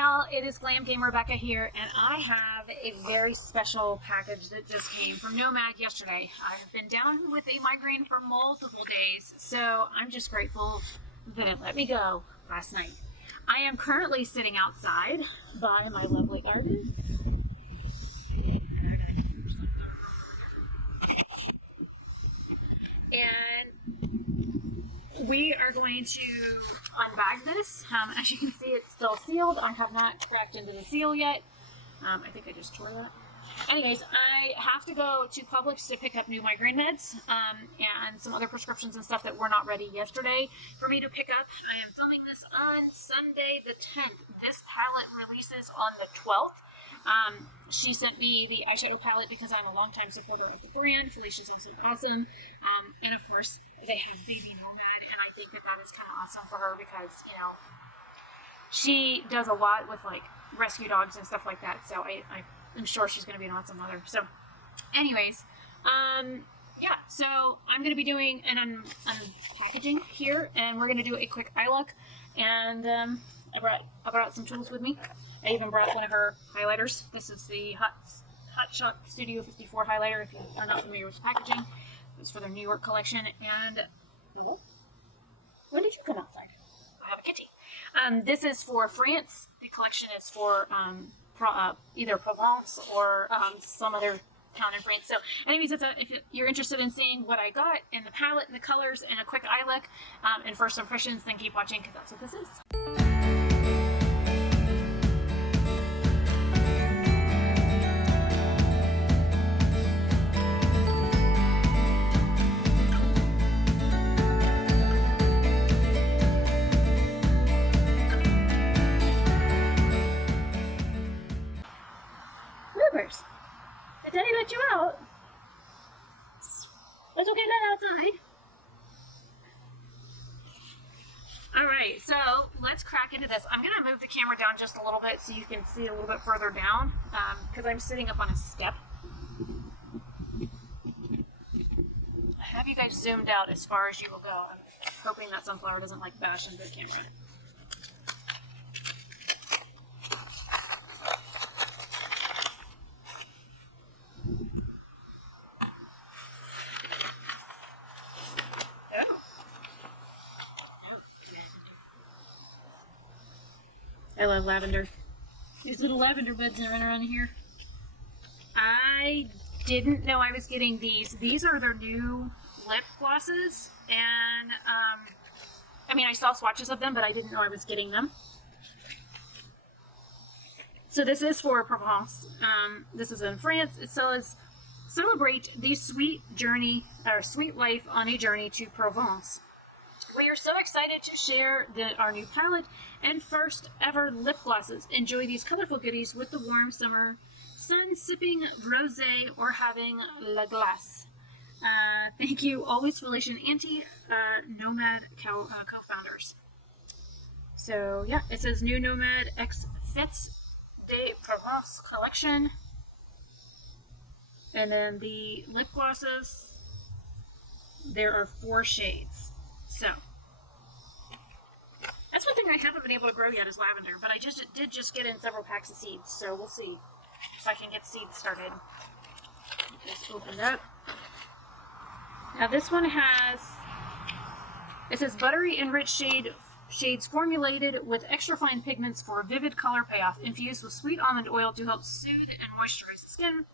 y'all, it is Glam Game Rebecca here, and I have a very special package that just came from Nomad yesterday. I've been down with a migraine for multiple days, so I'm just grateful that it let me go last night. I am currently sitting outside by my lovely garden. And we are going to unbag this. As you can see, it's still sealed. I have not cracked into the seal yet. I think I just tore that. Anyways, I have to go to Publix to pick up new migraine meds and some other prescriptions and stuff that were not ready yesterday for me to pick up. I am filming this on Sunday the 10th. This palette releases on the 12th. She sent me the eyeshadow palette because I'm a longtime supporter of the brand. Felicia's also awesome. And of course, they have Baby Nomad, and I think that is kind of awesome for her because, you know, she does a lot with like rescue dogs and stuff like that. So I'm sure she's going to be an awesome mother. So anyways, yeah, so I'm going to be doing an unpackaging here, and we're going to do a quick eye look. And I brought some tools with me. I even brought one of her highlighters. This is the Hot Shot Studio 54 highlighter, if you are not familiar with the packaging. It's for their New York collection. And when did you come outside? I have a kitty. This is for France. The collection is for either Provence or some other town in France. So anyways, if you're interested in seeing what I got in the palette and the colors and a quick eye look and first impressions, then keep watching because that's what this is. Did Daddy let you out? It's okay to let outside. Alright, so let's crack into this. I'm going to move the camera down just a little bit so you can see a little bit further down because I'm sitting up on a step. I have you guys zoomed out as far as you will go. I'm hoping that sunflower doesn't like bash into the camera. I love lavender. There's little lavender buds running around here. I didn't know I was getting these. These are their new lip glosses, and I mean, I saw swatches of them, but I didn't know I was getting them. So this is for Provence. This is in France. It says, celebrate the sweet journey, or sweet life on a journey to Provence. We are so excited to share our new palette and first ever lip glosses. Enjoy these colorful goodies with the warm summer sun, sipping rosé or having la glace. Thank you, always Felicia and Auntie, Nomad co-founders. So yeah, it says new Nomad X Fêtes de Provence collection. And then the lip glosses, there are 4 shades. So, that's one thing I haven't been able to grow yet is lavender, but I did just get in several packs of seeds, so we'll see if I can get seeds started. Just open it up. Now this one it says buttery enriched shades formulated with extra fine pigments for vivid color payoff, infused with sweet almond oil to help soothe and moisturize the skin.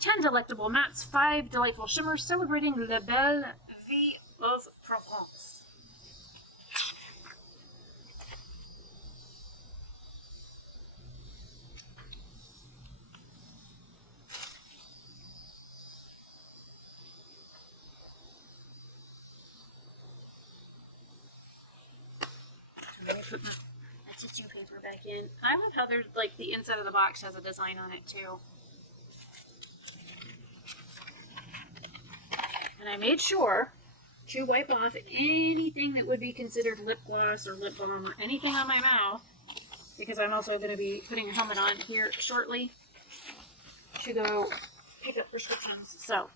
10 delectable mattes, 5 delightful shimmers, celebrating la belle vie of Provence. Put my tissue paper back in. I love how there's like the inside of the box has a design on it too. And I made sure to wipe off anything that would be considered lip gloss or lip balm or anything on my mouth, because I'm also going to be putting a helmet on here shortly to go pick up prescriptions. So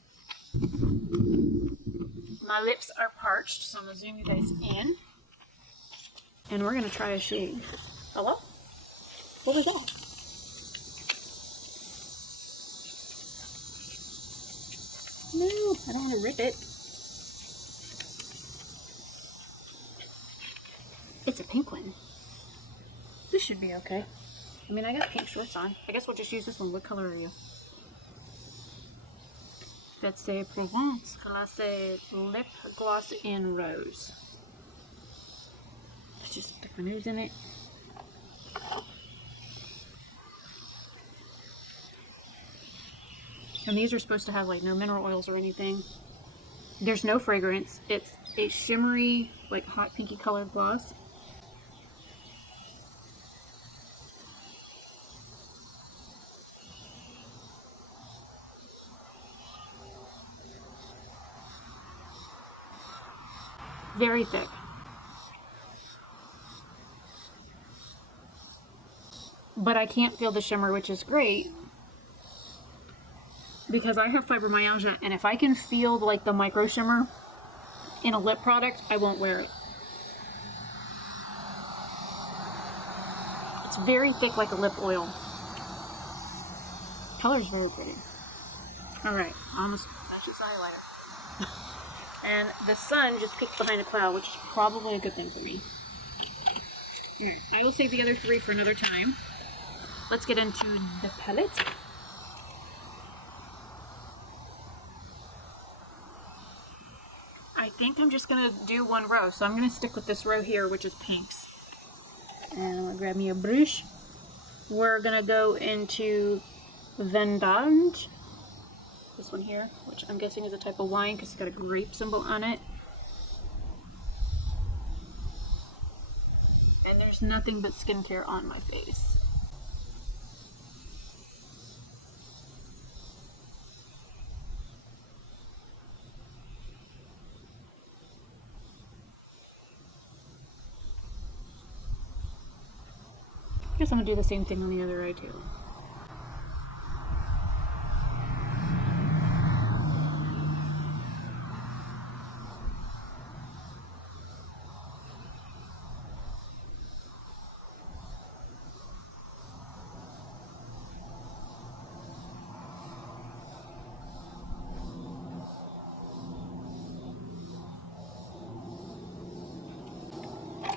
my lips are parched, so I'm going to zoom you guys in. And we're going to try a shade. Hello? What was that? No, I don't want to rip it. It's a pink one. This should be okay. I mean, I got pink shorts on. I guess we'll just use this one. What color are you? That's a Provence Palette lip gloss in rose. Let's just stick my nose in it. And these are supposed to have like no mineral oils or anything. There's no fragrance. It's a shimmery, like hot pinky colored gloss. Very thick. But I can't feel the shimmer, which is great. Because I have fibromyalgia, and if I can feel like the micro shimmer in a lip product, I won't wear it. It's very thick, like a lip oil. Color is very pretty. Alright, almost. That's just highlighter. And the sun just peeked behind a cloud, which is probably a good thing for me. Alright, I will save the other three for another time. Let's get into the palette. I think I'm just going to do one row, so I'm going to stick with this row here, which is pinks. And I'm going to grab me a brush. We're going to go into Vendange, this one here, which I'm guessing is a type of wine because it's got a grape symbol on it. And there's nothing but skincare on my face. I guess I'm going to do the same thing on the other eye too.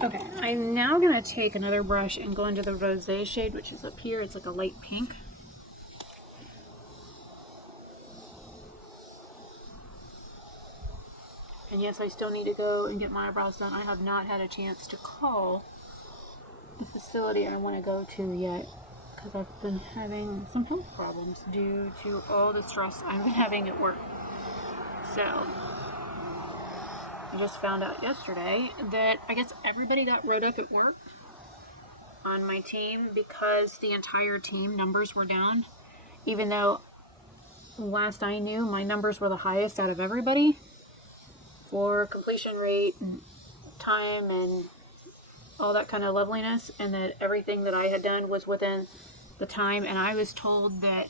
Okay, I'm now going to take another brush and go into the rosé shade, which is up here. It's like a light pink. And yes, I still need to go and get my eyebrows done. I have not had a chance to call the facility I want to go to yet because I've been having some health problems due to all the stress I've been having at work. So I just found out yesterday that I guess everybody got wrote up at work on my team because the entire team numbers were down, even though last I knew my numbers were the highest out of everybody for completion rate and time and all that kind of loveliness, and that everything that I had done was within the time. And I was told that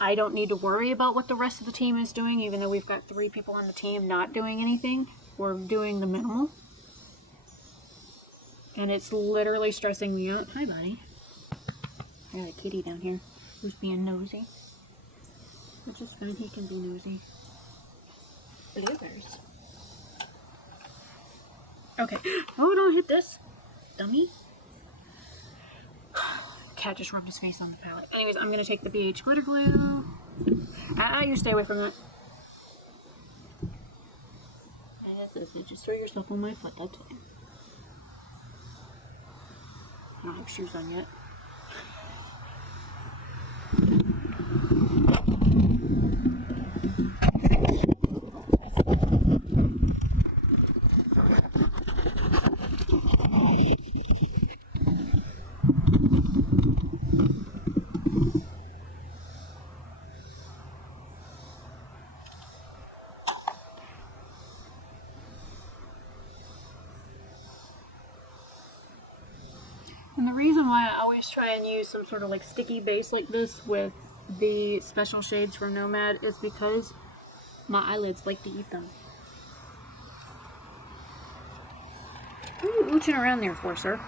I don't need to worry about what the rest of the team is doing, even though we've got 3 people on the team not doing anything. We're doing the minimal. And it's literally stressing me out. Hi, buddy. I got a kitty down here who's being nosy. Which is fine, he can be nosy. Blueberries. Okay. Oh, don't hit this, dummy. Cat just rubbed his face on the palette. Anyways, I'm going to take the BH glitter glue. You stay away from that. And that's this. You just throw yourself on my foot. That's fine. I don't have shoes on yet. And the reason why I always try and use some sort of like sticky base like this with the special shades from Nomad is because my eyelids like to eat them. What are you ooching around there for, sir?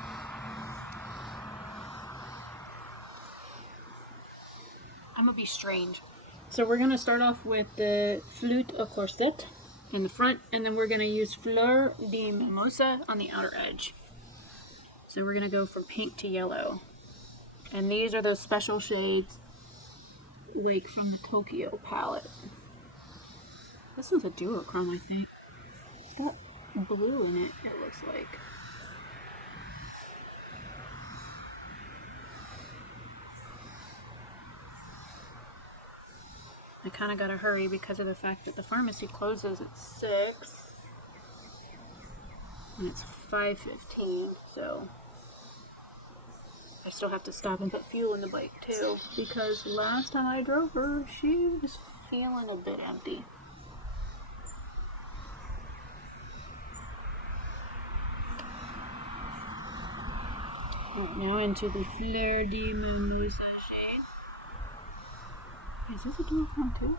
I'm gonna be strange. So we're gonna start off with the Flute au Corset in the front, and then we're gonna use Fleur de Mimosa on the outer edge. So we're gonna go from pink to yellow. And these are those special shades like from the Tokyo palette. This is a duochrome, I think. It's got blue in it, it looks like. I kind of gotta hurry because of the fact that the pharmacy closes at 6 and it's 5:15, so I still have to stop and put fuel in the bike too, because last time I drove her, she was feeling a bit empty. Right, now into the Fleur de Mimosa shade. Is this a duochrome too?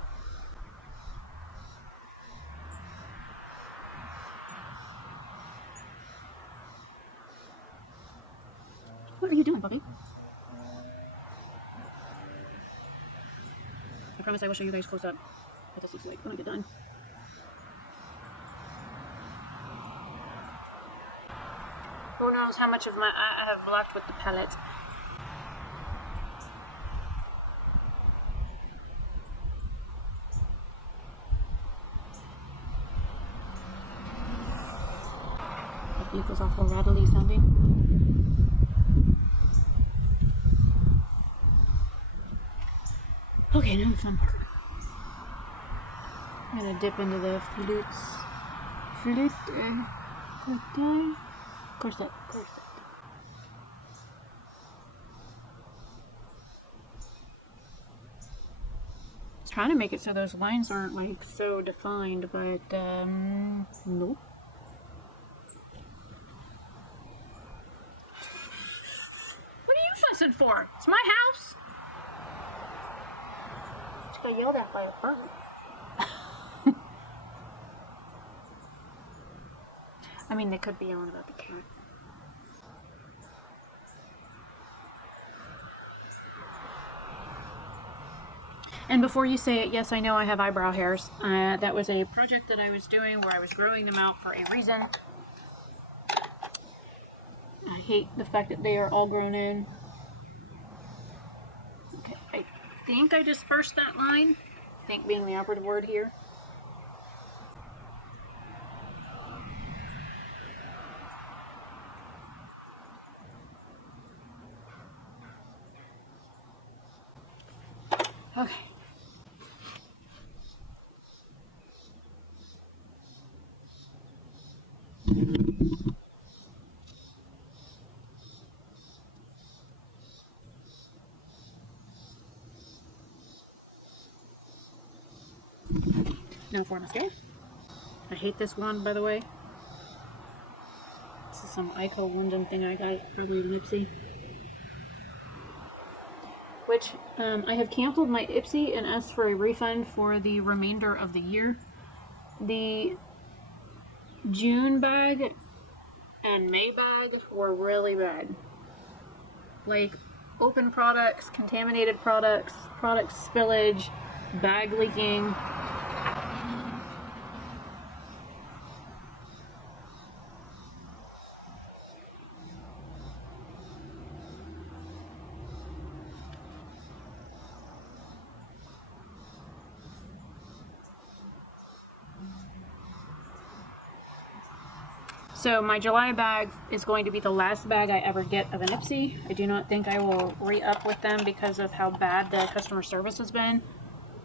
What are you doing, puppy? I promise I will show you guys close up what this looks like when I get done. Who knows how much of my eye I have blocked with the palette. The vehicle's awful rattly sounding. Okay, now it's on. I'm gonna dip into the corset. It's trying to make it so those lines aren't like so defined, but nope. What are you fussing for? It's my house. Just got yelled at by a bird. I mean, they could be yelling about the cat. And before you say it, yes, I know I have eyebrow hairs. That was a project that I was doing where I was growing them out for a reason. I hate the fact that they are all grown in. Okay, I think I dispersed that line. Think being the operative word here. Okay. Now for mascara. I hate this wand, by the way. This is some Ico London thing I got, probably an Ipsy. Which, I have canceled my Ipsy and asked for a refund for the remainder of the year. The June bag and May bag were really bad. Like, open products, contaminated products, product spillage, bag leaking. So my July bag is going to be the last bag I ever get of an Ipsy. I do not think I will re-up with them because of how bad the customer service has been.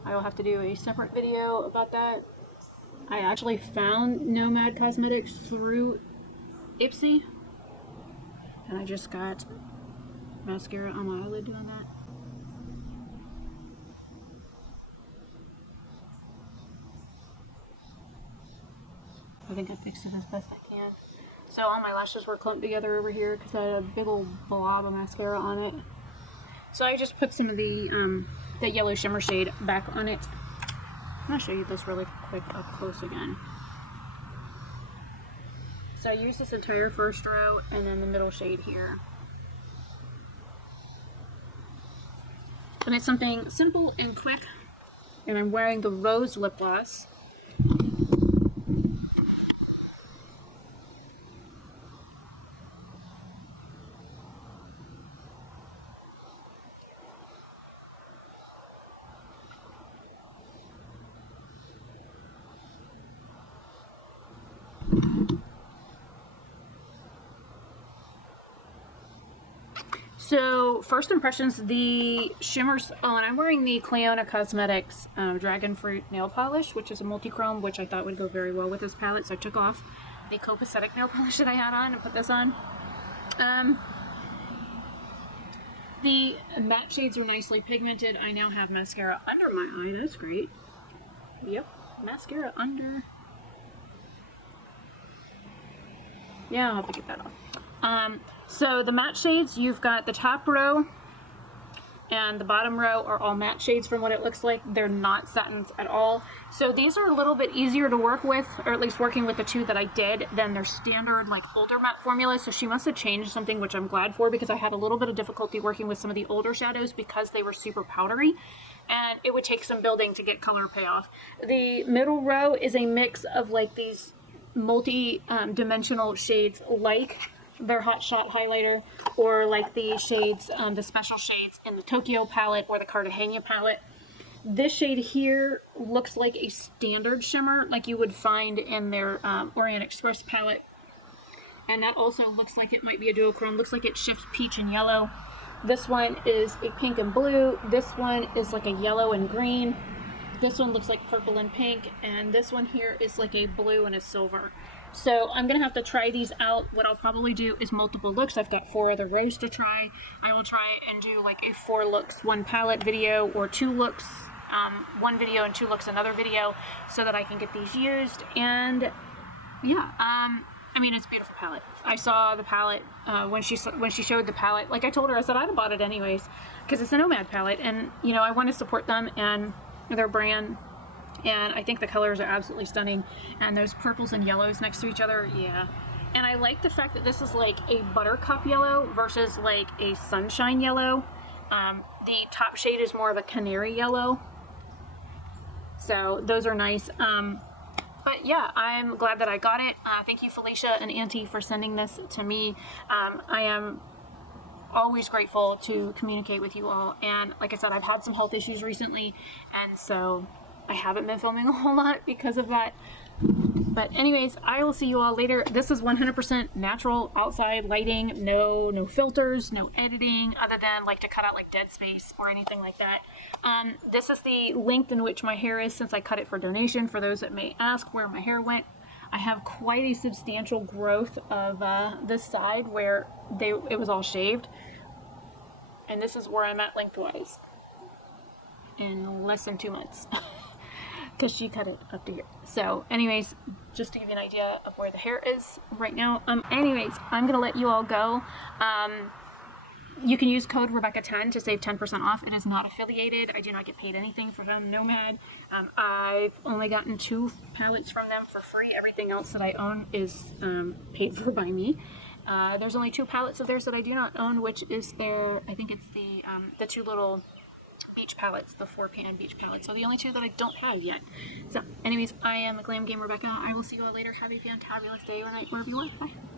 I will have to do a separate video about that. I actually found Nomad Cosmetics through Ipsy. And I just got mascara on my eyelid doing that. I think I fixed it as best I can. So all my lashes were clumped together over here because I had a big old blob of mascara on it. So I just put some of the that yellow shimmer shade back on it. I'm going to show you this really quick up close again. So I used this entire first row and then the middle shade here. And it's something simple and quick. And I'm wearing the Rose lip gloss. So, first impressions, the shimmers, oh, and I'm wearing the Nomad Cosmetics Dragon Fruit Nail Polish, which is a multi-chrome, which I thought would go very well with this palette, so I took off the copacetic nail polish that I had on and put this on. The matte shades are nicely pigmented. I now have mascara under my eye, that's great. Yep, mascara under. Yeah, I'll have to get that off. So the matte shades, you've got the top row and the bottom row are all matte shades from what it looks like. They're not satins at all. So these are a little bit easier to work with, or at least working with the two that I did, than their standard like older matte formula. So she must have changed something, which I'm glad for, because I had a little bit of difficulty working with some of the older shadows because they were super powdery and it would take some building to get color payoff. The middle row is a mix of like these multi-dimensional shades, like their Hot Shot highlighter, or like the shades, the special shades in the Tokyo palette or the Cartagena palette. This shade here looks like a standard shimmer like you would find in their Orient Express palette, and that also looks like it might be a duochrome. Looks like it shifts peach and yellow. This one is a pink and blue. This one is like a yellow and green. This one looks like purple and pink, and this one here is like a blue and a silver. So I'm gonna have to try these out. What I'll probably do is multiple looks. I've got 4 other rows to try. I will try and do like a 4 looks, 1 palette video, or 2 looks, 1 video and 2 looks another video, so that I can get these used. And yeah, I mean, it's a beautiful palette. I saw the palette when she showed the palette. Like I told her, I said I'd have bought it anyways because it's a Nomad palette, and you know I want to support them and their brand. And I think the colors are absolutely stunning, and those purples and yellows next to each other, yeah. And I like the fact that this is like a buttercup yellow versus like a sunshine yellow. The top shade is more of a canary yellow, so those are nice. But yeah, I'm glad that I got it. Thank you, Felicia and Auntie, for sending this to me. I am always grateful to communicate with you all, and like I said, I've had some health issues recently, and so I haven't been filming a whole lot because of that. But anyways, I will see you all later. This is 100% natural outside lighting, no filters, no editing, other than like to cut out like dead space or anything like that. This is the length in which my hair is since I cut it for donation, for those that may ask where my hair went. I have quite a substantial growth of this side where it was all shaved. And this is where I'm at lengthwise in less than 2 months. Because she cut it up to here. So anyways, just to give you an idea of where the hair is right now. Anyways, I'm gonna let you all go. You can use code Rebecca10 to save 10% off. It is not affiliated. I do not get paid anything from Nomad. I've only gotten 2 palettes from them for free. Everything else that I own is paid for by me. There's only 2 palettes of theirs that I do not own, which is their, I think it's the 2 little beach palettes, the 4-pan beach palettes. So the only 2 that I don't have yet. So anyways, I am a Glam Game Rebecca. I will see you all later. Have a fantabulous day or night wherever you are. Bye.